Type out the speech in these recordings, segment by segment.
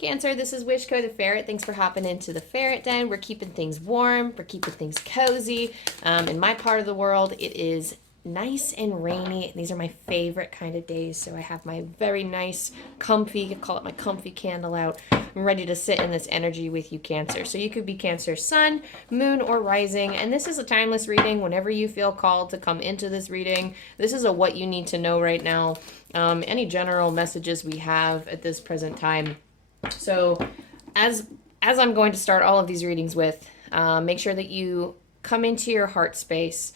Cancer, this is Wishko the Ferret. Thanks for hopping into the Ferret Den. We're keeping things warm. We're keeping things cozy. In my part of the world, it is nice and rainy. These are my favorite kind of days. So I have my very nice, comfy, I call it my comfy candle out. I'm ready to sit in this energy with you, Cancer. So you could be Cancer sun, moon, or rising. And this is a timeless reading. Whenever you feel called to come into this reading, this is a what you need to know right now. Any general messages we have at this present time. So as I'm going to start all of these readings with, make sure that you come into your heart space,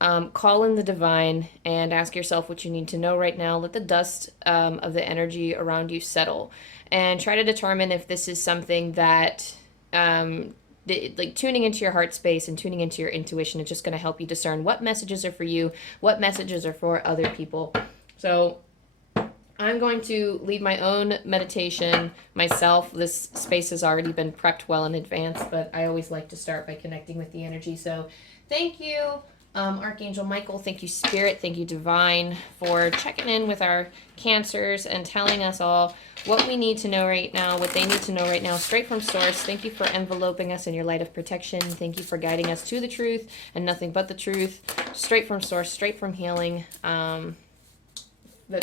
call in the divine, and ask yourself what you need to know right now. Let the dust of the energy around you settle, and try to determine if this is something that like tuning into your heart space and tuning into your intuition is just going to help you discern what messages are for you, what messages are for other people. So I'm going to lead my own meditation myself. This space has already been prepped well in advance, but I always like to start by connecting with the energy. So thank you, Archangel Michael. Thank you, Spirit. Thank you, Divine, for checking in with our Cancers and telling us all what we need to know right now, what they need to know right now, straight from Source. Thank you for enveloping us in your light of protection. Thank you for guiding us to the truth and nothing but the truth, straight from Source, straight from healing, that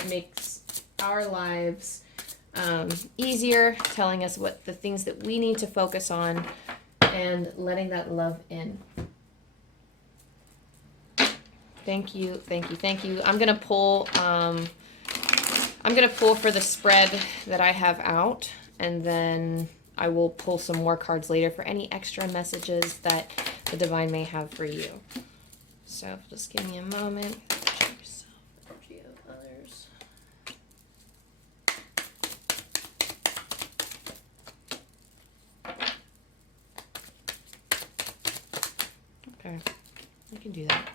makes our lives easier, telling us what the things that we need to focus on, and letting that love in. Thank you, thank you, thank you. I'm gonna pull for the spread that I have out, and then I will pull some more cards later for any extra messages that the divine may have for you. So just give me a moment. Okay, I can do that.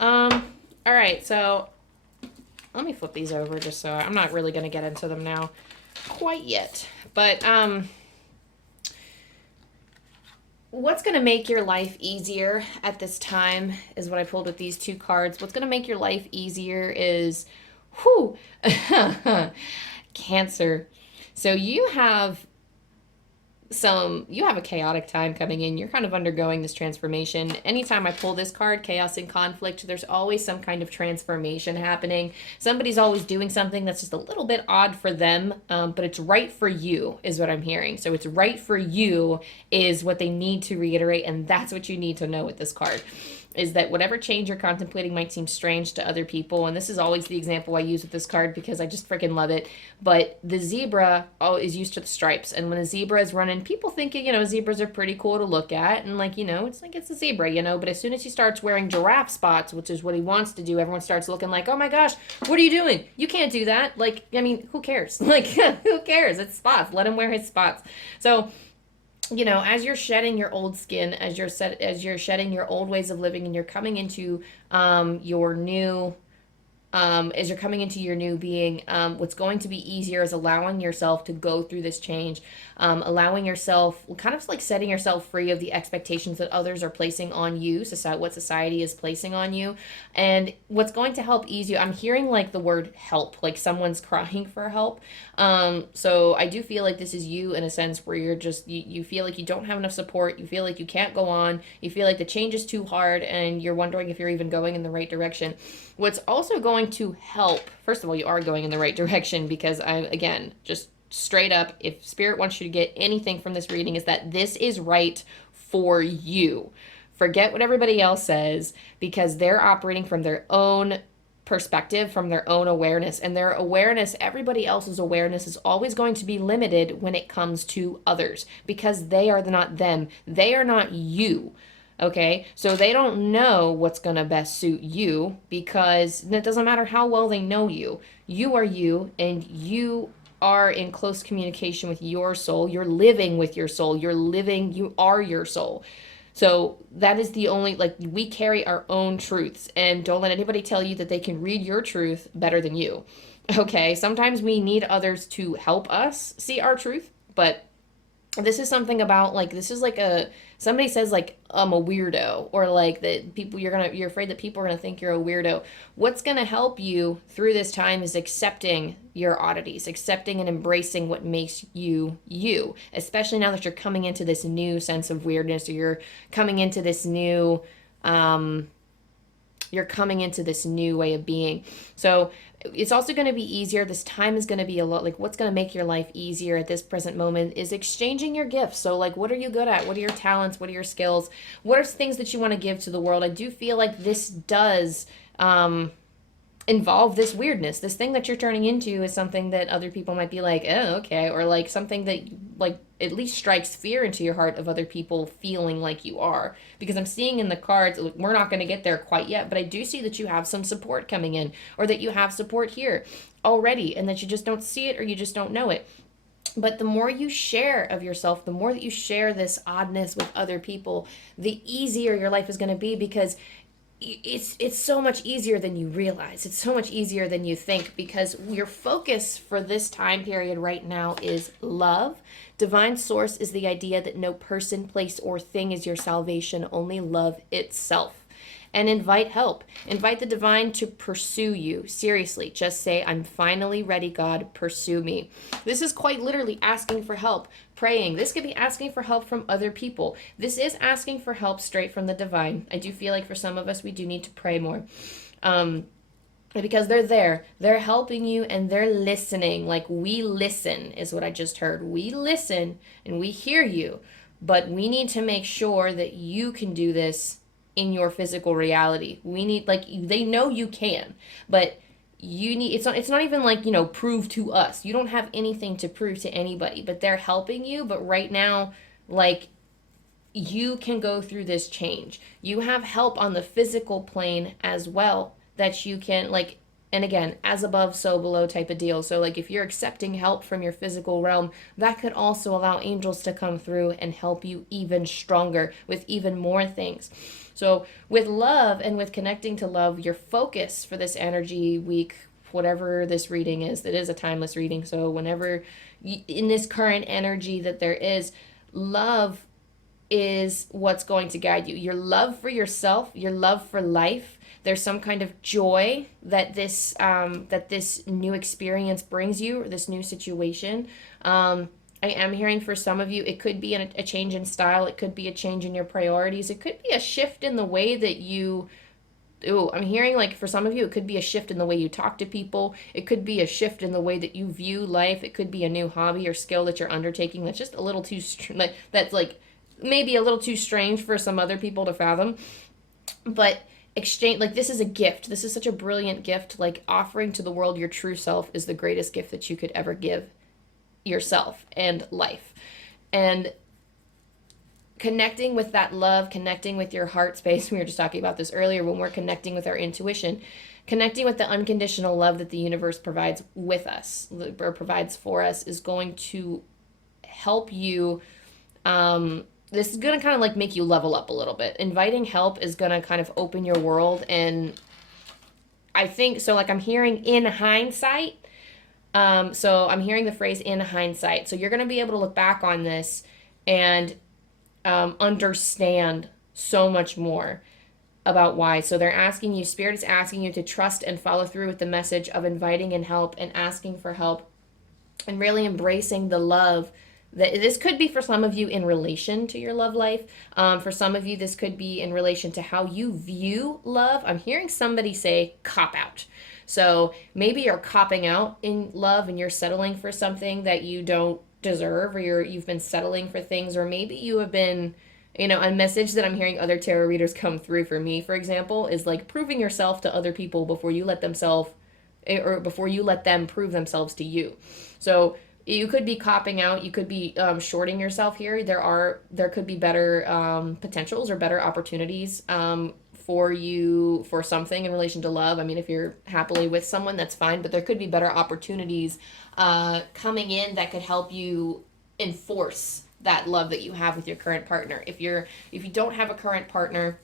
All right, so let me flip these over just so I'm not really going to get into them now quite yet. But what's going to make your life easier at this time is what I pulled with these two cards. What's going to make your life easier is, Cancer. So you have a chaotic time coming in. You're kind of undergoing this transformation. Anytime I pull this card, chaos and conflict, there's always some kind of transformation happening. Somebody's always doing something that's just a little bit odd for them, but it's right for you is what I'm hearing. So it's right for you is what they need to reiterate, and that's what you need to know with this card. Is that whatever change you're contemplating might seem strange to other people, and this is always the example I use with this card because I just freaking love it, but the zebra is used to the stripes, and when a zebra is running, people think, zebras are pretty cool to look at, and it's a zebra, but as soon as he starts wearing giraffe spots, which is what he wants to do, everyone starts looking like, oh my gosh, what are you doing? You can't do that. Who cares? Who cares? It's spots. Let him wear his spots. So, as you're shedding your old skin, as you're shedding your old ways of living, and you're coming into as you're coming into your new being, what's going to be easier is allowing yourself to go through this change, allowing yourself, kind of like setting yourself free of the expectations that others are placing on you, what society is placing on you. And what's going to help ease you, I'm hearing like the word help, like someone's crying for help. So I do feel like this is you in a sense where you're just, you feel like you don't have enough support, you feel like you can't go on, you feel like the change is too hard, and you're wondering if you're even going in the right direction. What's also going to help, first of all, you are going in the right direction, because again, just straight up, if Spirit wants you to get anything from this reading, is that this is right for you. Forget what everybody else says, because they're operating from their own perspective, from their own awareness, and their awareness, everybody else's awareness, is always going to be limited when it comes to others, because they are not them. They are not you. Okay, so they don't know what's going to best suit you, because it doesn't matter how well they know you. You are you, and you are in close communication with your soul. You're living with your soul. You are your soul. So that is the only, we carry our own truths, and don't let anybody tell you that they can read your truth better than you. Okay, sometimes we need others to help us see our truth, but this is something about like, this is like somebody says like I'm a weirdo, or like that people, you're afraid that people are gonna think you're a weirdo. What's gonna help you through this time is accepting your oddities, accepting and embracing what makes you you, especially now that you're coming into this new sense of weirdness, or coming into this new um you're coming into this new way of being. So it's also going to be easier. This time is going to be a lot like, what's going to make your life easier at this present moment is exchanging your gifts. So like, what are you good at? What are your talents? What are your skills? What are things that you want to give to the world? I do feel like this does involve this weirdness. This thing that you're turning into is something that other people might be like, oh, okay, or like something that like at least strikes fear into your heart of other people feeling like you are. Because I'm seeing in the cards, we're not going to get there quite yet, but I do see that you have some support coming in, or that you have support here already, and that you just don't see it, or you just don't know it. But the more you share of yourself, the more that you share this oddness with other people, the easier your life is going to be, because it's so much easier than you realize. It's so much easier than you think, because your focus for this time period right now is love. Divine source is the idea that no person, place, or thing is your salvation, only love itself. And invite help. Invite the divine to pursue you. Seriously, just say, I'm finally ready, God, pursue me. This is quite literally asking for help, praying. This could be asking for help from other people. This is asking for help straight from the divine. I do feel like for some of us, we do need to pray more. Because they're there. They're helping you, and they're listening. Like, we listen is what I just heard. We listen and we hear you. But we need to make sure that you can do this in your physical reality. We need, like, they know you can, but you need, it's not even like, prove to us. You don't have anything to prove to anybody, but they're helping you. But right now, like, you can go through this change. You have help on the physical plane as well, that you can, like, and again, as above, so below type of deal. So like, if you're accepting help from your physical realm, that could also allow angels to come through and help you even stronger with even more things. So with love and with connecting to love, your focus for this energy week, whatever this reading is, it is a timeless reading. So whenever in this current energy that there is, love is what's going to guide you. Your love for yourself, your love for life. There's some kind of joy that this new experience brings you, or this new situation. I am hearing for some of you, it could be a change in style. It could be a change in your priorities. It could be a shift in the way that you... Ooh, I'm hearing like for some of you, it could be a shift in the way you talk to people. It could be a shift in the way that you view life. It could be a new hobby or skill that you're undertaking that's just a little too... that's like maybe a little too strange for some other people to fathom. But... exchange, like, this is a gift. This is such a brilliant gift. Like, offering to the world your true self is the greatest gift that you could ever give yourself and life. And connecting with that love, connecting with your heart space, we were just talking about this earlier, when we're connecting with our intuition, connecting with the unconditional love that the universe provides with us, or provides for us, is going to help you this is going to kind of like make you level up a little bit. Inviting help is going to kind of open your world. And I think, so like I'm hearing in hindsight. So I'm hearing the phrase in hindsight. So you're going to be able to look back on this and understand so much more about why. So they're asking you, Spirit is asking you to trust and follow through with the message of inviting in help and asking for help, and really embracing the love. This could be for some of you in relation to your love life. For some of you, this could be in relation to how you view love. I'm hearing somebody say cop out. So maybe you're copping out in love and you're settling for something that you don't deserve, or you've been settling for things, or maybe you have been, a message that I'm hearing other tarot readers come through for me, for example, is like proving yourself to other people before you let them prove themselves to you. So you could be copping out. You could be shorting yourself here. There could be better potentials or better opportunities for you for something in relation to love. I mean, if you're happily with someone, that's fine. But there could be better opportunities coming in that could help you enforce that love that you have with your current partner. If you don't have a current partner,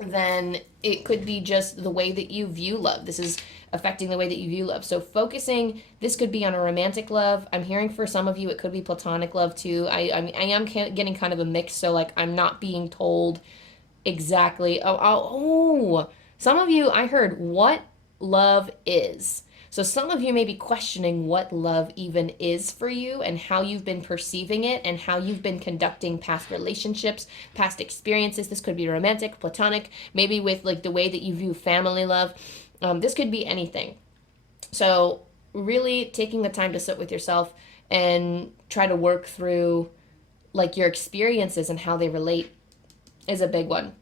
then it could be just the way that you view love. This is affecting the way that you view love. So focusing, this could be on a romantic love. I'm hearing for some of you it could be platonic love too. I am getting kind of a mix, so like I'm not being told exactly. Some of you, I heard what love is. So some of you may be questioning what love even is for you and how you've been perceiving it and how you've been conducting past relationships, past experiences. This could be romantic, platonic, maybe with like the way that you view family love. This could be anything. So really taking the time to sit with yourself and try to work through like your experiences and how they relate is a big one.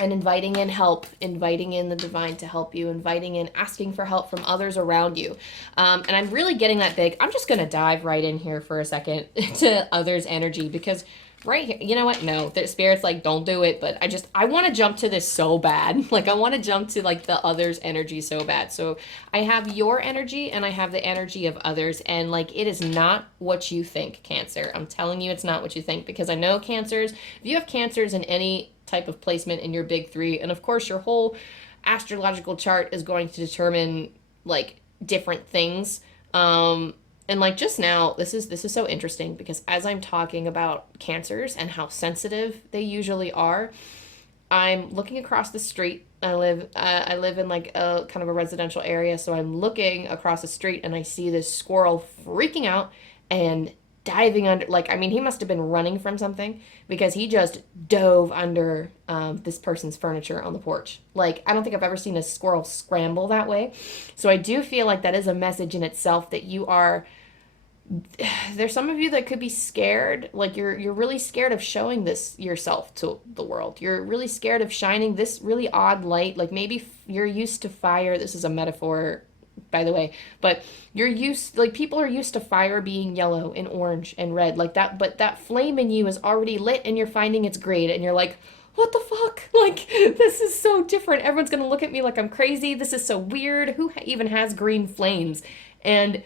And inviting in help, inviting in the divine to help you, inviting in, asking for help from others around you. And I'm really getting that big. I'm just going to dive right in here for a second to others' energy, because right here, you know what? No, the Spirit's like, don't do it. But I want to jump to this so bad. Like, I want to jump to like the others' energy so bad. So I have your energy and I have the energy of others. And like, it is not what you think, Cancer. I'm telling you, it's not what you think, because I know Cancers, if you have Cancers in any type of placement in your big three, and of course your whole astrological chart is going to determine like different things, and like just now, this is so interesting, because as I'm talking about Cancers and how sensitive they usually are, I'm looking across the street. I live in like a kind of a residential area, so I'm looking across the street and I see this squirrel freaking out and diving under, like, I mean, he must have been running from something, because he just dove under this person's furniture on the porch. Like, I don't think I've ever seen a squirrel scramble that way. So I do feel like that is a message in itself, that you are, there's some of you that could be scared, like you're really scared of showing this yourself to the world. You're really scared of shining this really odd light. Like maybe you're used to fire. This is a metaphor, by the way, but people are used to fire being yellow and orange and red like that, but that flame in you is already lit and you're finding it's great, and you're like, what the fuck? Like, this is so different. Everyone's gonna look at me like I'm crazy. This is so weird. Who even has green flames? And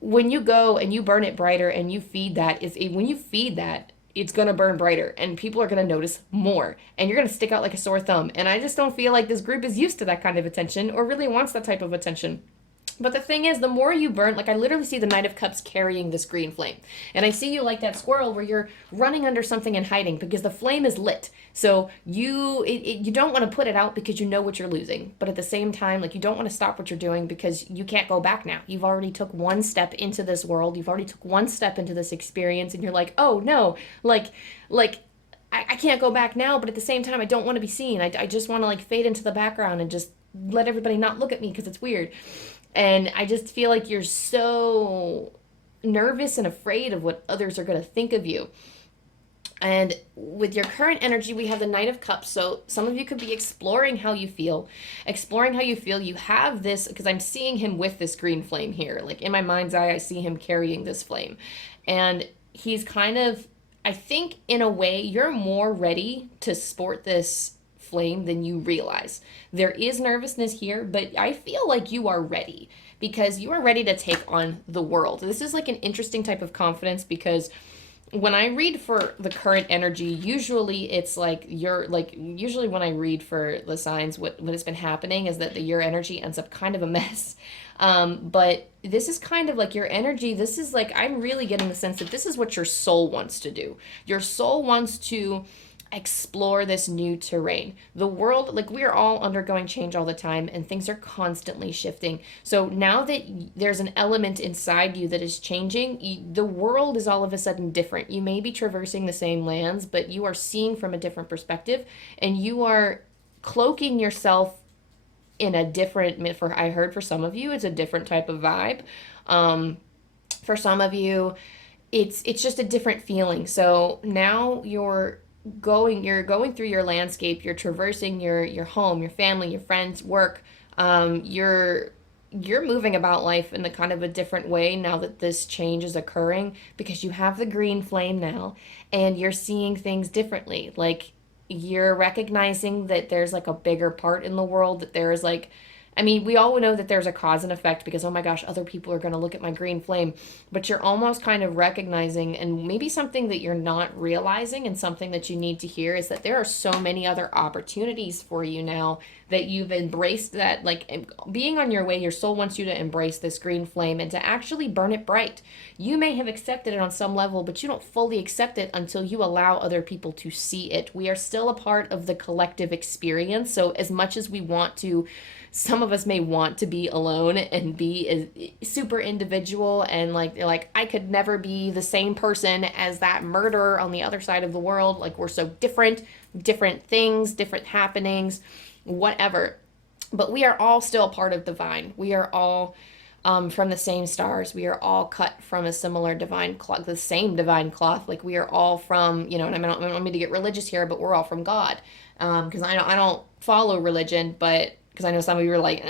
when you go and you burn it brighter and you feed that, when you feed that, it's going to burn brighter and people are going to notice more and you're going to stick out like a sore thumb. And I just don't feel like this group is used to that kind of attention or really wants that type of attention. But the thing is, the more you burn, like I literally see the Knight of Cups carrying this green flame. And I see you like that squirrel where you're running under something and hiding because the flame is lit. So you don't want to put it out because you know what you're losing. But at the same time, like you don't want to stop what you're doing because you can't go back now. You've already took one step into this world. You've already took one step into this experience and you're like, oh no, I can't go back now. But at the same time, I don't want to be seen. I just want to like fade into the background and just let everybody not look at me because it's weird. And I just feel like you're so nervous and afraid of what others are going to think of you. And with your current energy, we have the Knight of Cups. So some of you could be exploring how you feel. You have this, because I'm seeing him with this green flame here. Like in my mind's eye, I see him carrying this flame. And he's kind of, I think in a way, you're more ready to sport this flame than you realize. There is nervousness here, but I feel like you are ready, because you are ready to take on the world. This is like an interesting type of confidence, because when I read for the current energy, usually it's like usually when I read for the signs, what has been happening is that your energy ends up kind of a mess. But this is kind of like your energy. This is like, I'm really getting the sense that this is what your soul wants to do. Your soul wants to explore this new terrain. The world, like we are all undergoing change all the time and things are constantly shifting. So now that there's an element inside you that is changing, the world is all of a sudden different. You may be traversing the same lands, but you are seeing from a different perspective and you are cloaking yourself in a different, I heard for some of you, it's a different type of vibe. For some of you, it's just a different feeling. So now you're going through your landscape, you're traversing your home, your family, your friends, work. You're moving about life in a kind of a different way now that this change is occurring, because you have the green flame now and you're seeing things differently. Like you're recognizing that there's like a bigger part in the world, that there's like I mean, we all know that there's a cause and effect because, oh my gosh, other people are going to look at my green flame. But you're almost kind of recognizing, and maybe something that you're not realizing and something that you need to hear is that there are so many other opportunities for you now that you've embraced that, like being on your way, your soul wants you to embrace this green flame and to actually burn it bright. You may have accepted it on some level, but you don't fully accept it until you allow other people to see it. We are still a part of the collective experience. So as much as we want to, some of us may want to be alone and be a super individual and like they're like, I could never be the same person as that murderer on the other side of the world. Like we're so different, different things, different happenings, whatever. But we are all still part of divine. We are all from the same stars. We are all cut from a similar divine cloth, the same divine cloth. Like we are all from, you know, and I don't want me to get religious here, but we're all from God. Because I don't follow religion, but because I know some of you are like,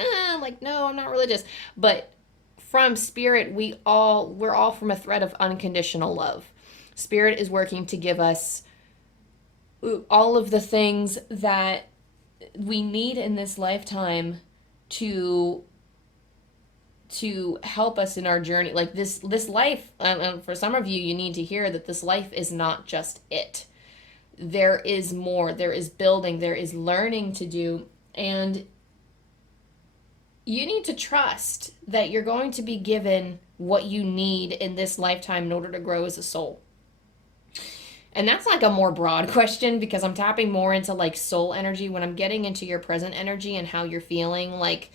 no, I'm not religious. But from spirit, we're all from a thread of unconditional love. Spirit is working to give us all of the things that we need in this lifetime to help us in our journey. Like this life, and for some of you, you need to hear that this life is not just it. There is more. There is building. There is learning to do. And you need to trust that you're going to be given what you need in this lifetime in order to grow as a soul. And that's like a more broad question because I'm tapping more into like soul energy. When I'm getting into your present energy and how you're feeling, like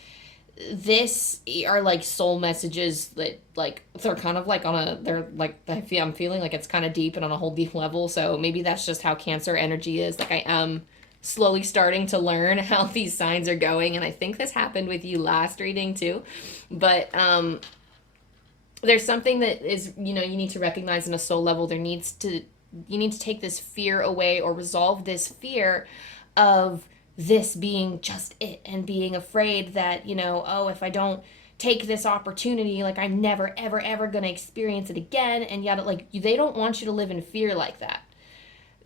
this are like soul messages that like they're kind of like they're like I'm feeling like it's kind of deep and on a whole deep level. So maybe that's just how Cancer energy is. Like I am slowly starting to learn how these signs are going, and I think this happened with you last reading too. But there's something that is, you know, you need to recognize in a soul level. You need to take this fear away or resolve this fear of this being just it and being afraid that, you know, oh, if I don't take this opportunity, like I'm never ever ever going to experience it again. And yet like they don't want you to live in fear like that.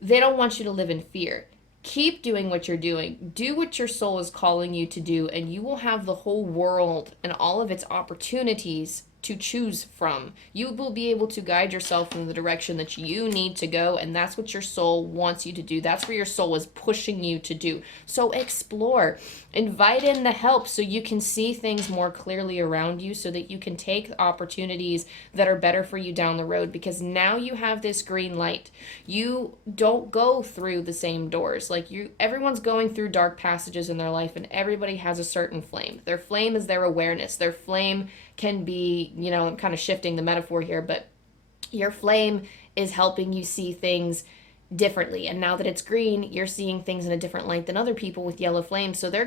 They don't want you to live in fear. Keep doing what you're doing. Do what your soul is calling you to do, and you will have the whole world and all of its opportunities to choose from. You will be able to guide yourself in the direction that you need to go, and that's what your soul wants you to do. That's where your soul is pushing you to do. So explore. Invite in the help so you can see things more clearly around you so that you can take opportunities that are better for you down the road, because now you have this green light. You don't go through the same doors. Like everyone's going through dark passages in their life, and everybody has a certain flame. Their flame is their awareness. Their flame can be, you know, I'm kind of shifting the metaphor here, but your flame is helping you see things differently. And now that it's green, you're seeing things in a different light than other people with yellow flames. So they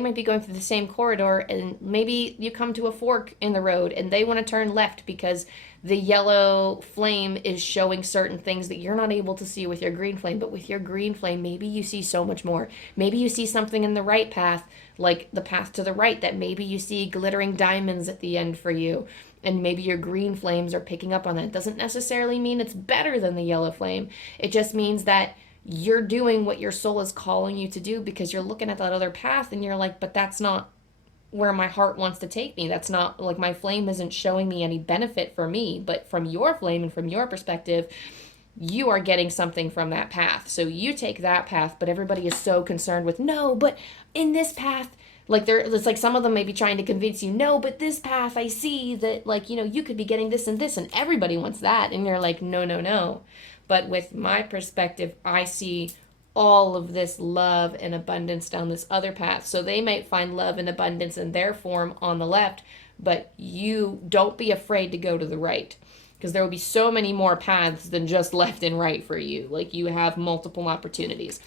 might be going through the same corridor, and maybe you come to a fork in the road and they want to turn left because the yellow flame is showing certain things that you're not able to see with your green flame. But with your green flame, maybe you see so much more. Maybe you see something in the right path, like the path to the right, that maybe you see glittering diamonds at the end for you. And maybe your green flames are picking up on that. It doesn't necessarily mean it's better than the yellow flame. It just means that you're doing what your soul is calling you to do, because you're looking at that other path and you're like, but that's not where my heart wants to take me. That's not, like, my flame isn't showing me any benefit for me. But from your flame and from your perspective, you are getting something from that path. So you take that path, but everybody is so concerned with, no, but in this path, like it's like some of them may be trying to convince you, no, but this path, I see that, like, you know, you could be getting this and this, and everybody wants that. And you're like, no, no, no. But with my perspective, I see all of this love and abundance down this other path. So they might find love and abundance in their form on the left, but you don't be afraid to go to the right, because there will be so many more paths than just left and right for you. Like, you have multiple opportunities.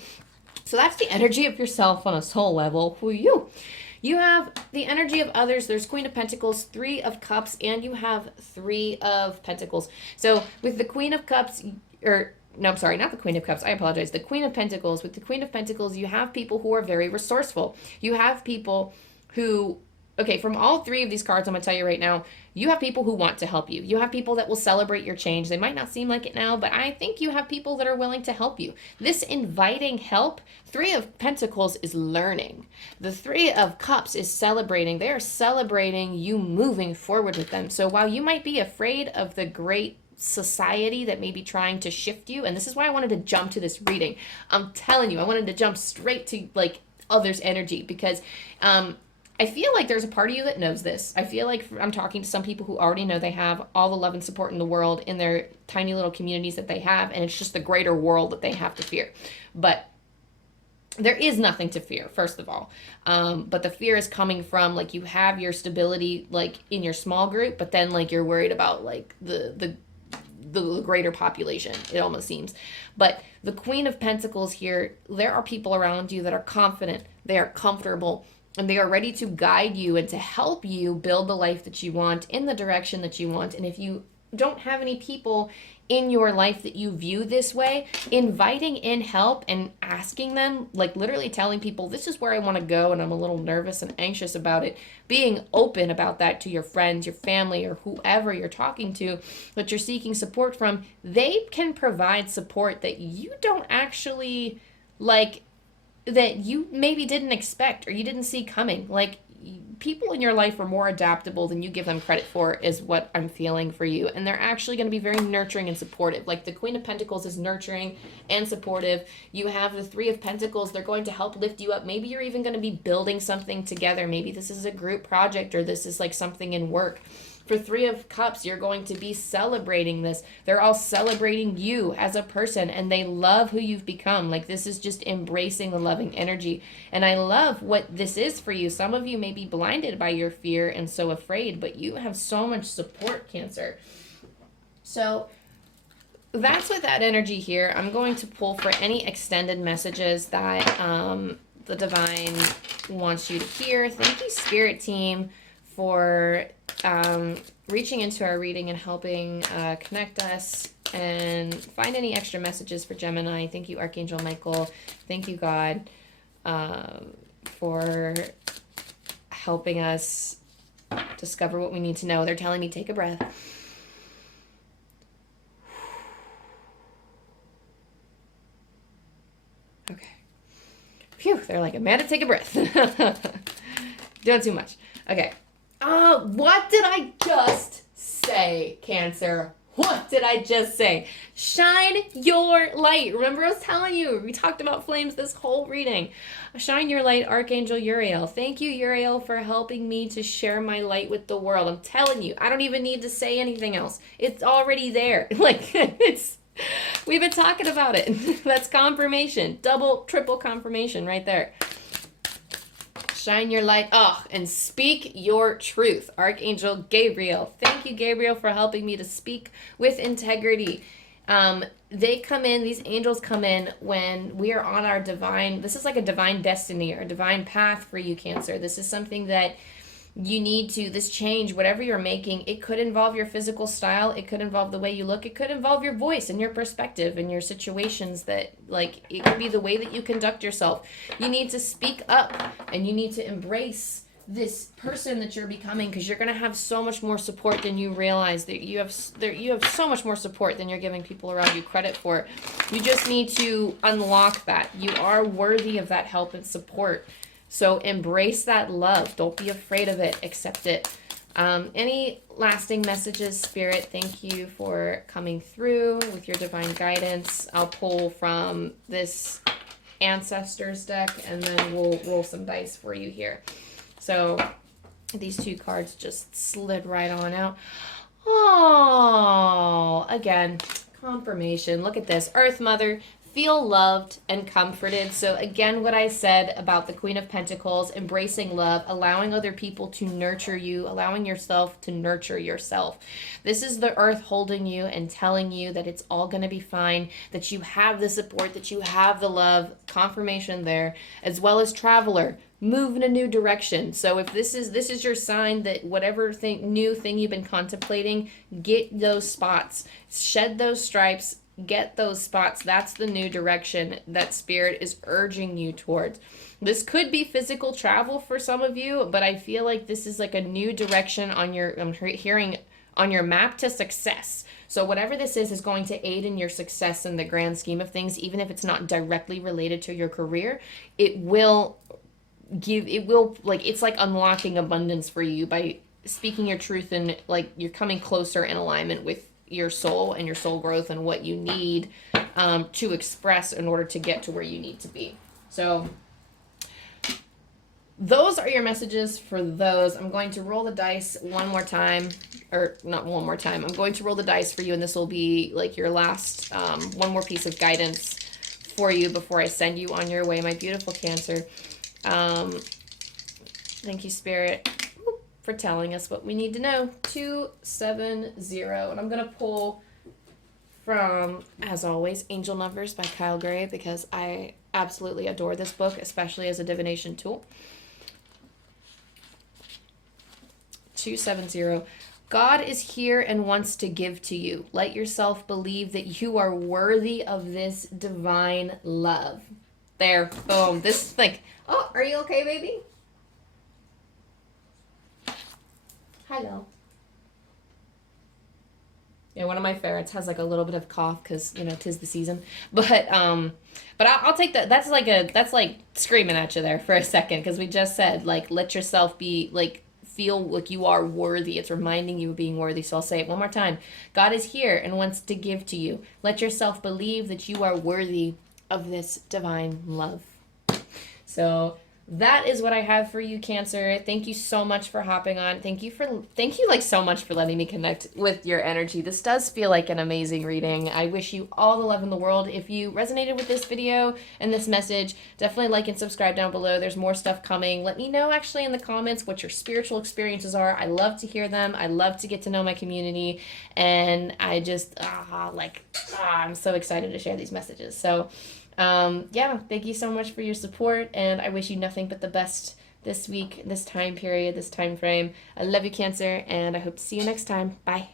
So that's the energy of yourself on a soul level. You have the energy of others. There's Queen of Pentacles, Three of Cups, and you have Three of Pentacles. So with the Queen of Cups, no, I'm sorry, not the Queen of Cups. I apologize. The Queen of Pentacles. With the Queen of Pentacles, you have people who are very resourceful. You have people who Okay, from all three of these cards, I'm going to tell you right now, you have people who want to help you. You have people that will celebrate your change. They might not seem like it now, but I think you have people that are willing to help you. This inviting help, Three of Pentacles is learning. The Three of Cups is celebrating. They are celebrating you moving forward with them. So while you might be afraid of the great society that may be trying to shift you, and this is why I wanted to jump to this reading. I'm telling you, I wanted to jump straight to like others' energy because I feel like there's a part of you that knows this. I feel like I'm talking to some people who already know they have all the love and support in the world in their tiny little communities that they have, and it's just the greater world that they have to fear. But there is nothing to fear, first of all. But the fear is coming from, like, you have your stability, like, in your small group, but then, like, you're worried about, like, the greater population, it almost seems. But the Queen of Pentacles here, there are people around you that are confident, they are comfortable, and they are ready to guide you and to help you build the life that you want in the direction that you want. And if you don't have any people in your life that you view this way, inviting in help and asking them, like literally telling people, this is where I want to go and I'm a little nervous and anxious about it, being open about that to your friends, your family, or whoever you're talking to that you're seeking support from, they can provide support that you don't actually like, that you maybe didn't expect or you didn't see coming. Like, people in your life are more adaptable than you give them credit for, is what I'm feeling for you. And they're actually going to be very nurturing and supportive. Like, the Queen of Pentacles is nurturing and supportive. You have the Three of Pentacles. They're going to help lift you up. Maybe you're even going to be building something together. Maybe this is a group project, or this is like something in work. For Three of Cups, you're going to be celebrating this. They're all celebrating you as a person, and they love who you've become. Like, this is just embracing the loving energy. And I love what this is for you. Some of you may be blinded by your fear and so afraid, but you have so much support, Cancer. So that's with that energy here. I'm going to pull for any extended messages that the Divine wants you to hear. Thank you, Spirit Team, for reaching into our reading and helping connect us and find any extra messages for Gemini. Thank you, Archangel Michael. Thank you, God, for helping us discover what we need to know. They're telling me take a breath. Okay. Phew, they're like, Amanda, take a breath. Doing too much. Okay. What did I just say, Cancer? What did I just say? Shine your light. Remember I was telling you, we talked about flames this whole reading. Shine your light, Archangel Uriel. Thank you, Uriel, for helping me to share my light with the world. I'm telling you, I don't even need to say anything else. It's already there. Like, we've been talking about it. That's confirmation. Double, triple confirmation right there. Shine your light, and speak your truth. Archangel Gabriel. Thank you, Gabriel, for helping me to speak with integrity. They come in, these angels come in when we are on our divine, this is like a divine destiny or a divine path for you, Cancer. This is something that you need to, this change, whatever you're making, it could involve your physical style, it could involve the way you look, it could involve your voice and your perspective and your situations, that, like, it could be the way that you conduct yourself. You need to speak up and you need to embrace this person that you're becoming, because you're going to have so much more support than you realize. That you have so much more support than you're giving people around you credit for. You just need to unlock that. You are worthy of that help and support. So embrace that love. Don't be afraid of it. Accept it. Any lasting messages, Spirit? Thank you for coming through with your divine guidance. I'll pull from this Ancestors deck, and then we'll roll some dice for you here. So these two cards just slid right on out. Oh, again, confirmation. Look at this. Earth Mother, feel loved and comforted. So again, what I said about the Queen of Pentacles, embracing love, allowing other people to nurture you, allowing yourself to nurture yourself. This is the earth holding you and telling you that it's all going to be fine, that you have the support, that you have the love. Confirmation there, as well as Traveler. Move in a new direction. So if this is your sign that whatever new thing you've been contemplating, get those spots, shed those stripes, get those spots. That's the new direction that Spirit is urging you towards. This could be physical travel for some of you, but I feel like this is like a new direction on your, I'm hearing, on your map to success. So whatever this is going to aid in your success in the grand scheme of things, even if it's not directly related to your career. It will like, it's like unlocking abundance for you by speaking your truth, and like you're coming closer in alignment with your soul and your soul growth and what you need to express in order to get to where you need to be. So those are your messages for those. I'm going to roll the dice one more time, or not one more time. I'm going to roll the dice for you, and this will be like your last one more piece of guidance for you before I send you on your way, my beautiful Cancer. Thank you, Spirit, for telling us what we need to know. 270. And I'm going to pull from, as always, Angel Numbers by Kyle Gray, because I absolutely adore this book, especially as a divination tool. 270. God is here and wants to give to you. Let yourself believe that you are worthy of this divine love. There. Boom. This, like, oh, are you okay, baby? Hello. Yeah, one of my ferrets has like a little bit of cough because, you know, 'tis the season. But I'll take that. That's like screaming at you there for a second, because we just said, like, let yourself be, like, feel like you are worthy. It's reminding you of being worthy. So I'll say it one more time. God is here and wants to give to you. Let yourself believe that you are worthy of this divine love. So that is what I have for you, Cancer. Thank you so much for hopping on. Thank you like so much for letting me connect with your energy. This does feel like an amazing reading. I wish you all the love in the world. If you resonated with this video and this message, definitely like and subscribe down below. There's more stuff coming. Let me know actually in the comments what your spiritual experiences are. I love to hear them. I love to get to know my community, and I just I'm so excited to share these messages. So yeah, thank you so much for your support, and I wish you nothing but the best this week, this time period, this time frame. I love you, Cancer, and I hope to see you next time. Bye.